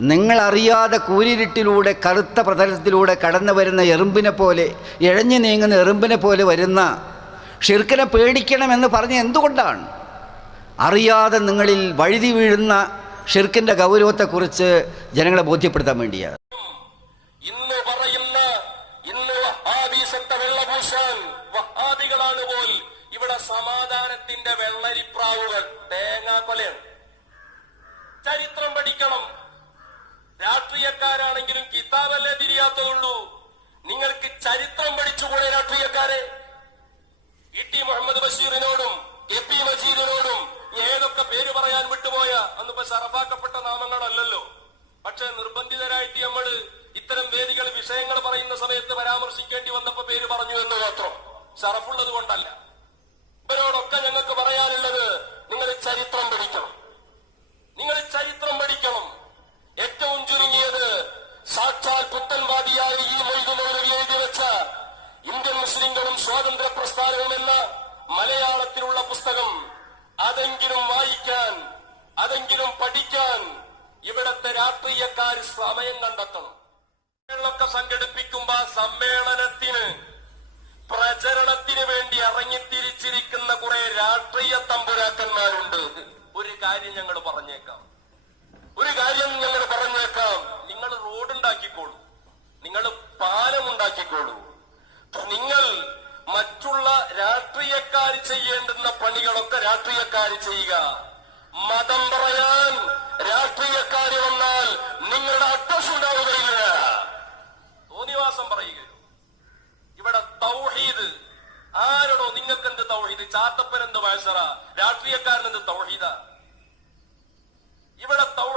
നിങ്ങൾ അറിയാതെ കൂരിരുട്ടിലൂടെ കറുത്ത പ്രതലത്തിലൂടെ കടന്നു വരുന്ന എറുമ്പിനെ പോലെ ഇഴഞ്ഞു നീങ്ങുന്ന എറുമ്പിനെ പോലെ വരുന്ന ഷിർക്കിനെ പേടിക്കണമെന്ന് പറഞ്ഞ് എന്തുകൊണ്ടാണ്? അറിയാതെ നിങ്ങളിൽ വഴുതി വീഴുന്ന ഷിർക്കിന്റെ ഗൗരവത്തെക്കുറിച്ച് ജനങ്ങളെ ബോധ്യപ്പെടുത്താൻ വേണ്ടിയാണ്. വഹാദികളാണ് പോൽ ഇവിടെ സമാധാനത്തിന്റെ വെള്ളരിപ്രാവുകൾ തേങ്ങാക്കൊലയാണ്. ചരിത്രം പഠിക്കണം. പക്ഷെ നിർബന്ധിതരായിട്ട് നമ്മൾ ഇത്തരം വേദികൾ വിഷയങ്ങൾ പറയുന്ന സമയത്ത് പരാമർശിക്കേണ്ടി വന്നപ്പോ പേര് പറഞ്ഞു എന്ന് മാത്രം. ഷറഫുള്ളത് കൊണ്ടല്ല. ഇവരോടൊക്കെ ഞങ്ങൾക്ക് പറയാനുള്ളത് നിങ്ങൾ ചരിത്രം പഠിക്കണം. നിങ്ങൾ ചരിത്രം പഠിക്കണം. ഏറ്റവും ചുരുങ്ങിയത് സാക്ഷാൽ പുത്തൻവാദിയായ ഈ മൊയ്തുമൗലവി എഴുതി വെച്ച ഇന്ത്യൻ മുസ്ലിങ്ങളും സ്വാതന്ത്ര്യ പ്രസ്ഥാനവും എന്ന മലയാളത്തിലുള്ള പുസ്തകം അതെങ്കിലും വായിക്കാൻ അതെങ്കിലും പഠിക്കാൻ രാഷ്ട്രീയക്കാർ സമയം കണ്ടെത്തണം. സമ്മേളനമൊക്കെ സംഘടിപ്പിക്കുമ്പോ സമ്മേളനത്തിന് പ്രചരണത്തിന് വേണ്ടി ഇറങ്ങിത്തിരിച്ചിരിക്കുന്ന കുറെ രാഷ്ട്രീയ തമ്പുരാക്കന്മാരുണ്ട്. ഒരു കാര്യം ഞങ്ങൾ പറഞ്ഞേക്കാം. ഒരു കാര്യം ഞങ്ങൾ പറഞ്ഞേക്കാം. നിങ്ങൾ റോഡ് ഉണ്ടാക്കിക്കോളൂ നിങ്ങൾ പാലം ഉണ്ടാക്കിക്കോളൂ നിങ്ങൾ മറ്റുള്ള രാഷ്ട്രീയക്കാർ ചെയ്യേണ്ടുന്ന പണികളൊക്കെ രാഷ്ട്രീയക്കാർ ചെയ്യുക. മതം പറയാൻ രാഷ്ട്രീയക്കാർ പറയുകയുള്ളൂ. ഇവിടെ തൗഹീദ്. ആരോടോ നിങ്ങൾക്ക് എന്ത് തൗഹീദ്? ചാത്തപ്പൻ എന്ത് വാഴ്സറ രാഷ്ട്രീയക്കാരൻ എന്ത് തൗഹീദ? ഇവിടെ തൗ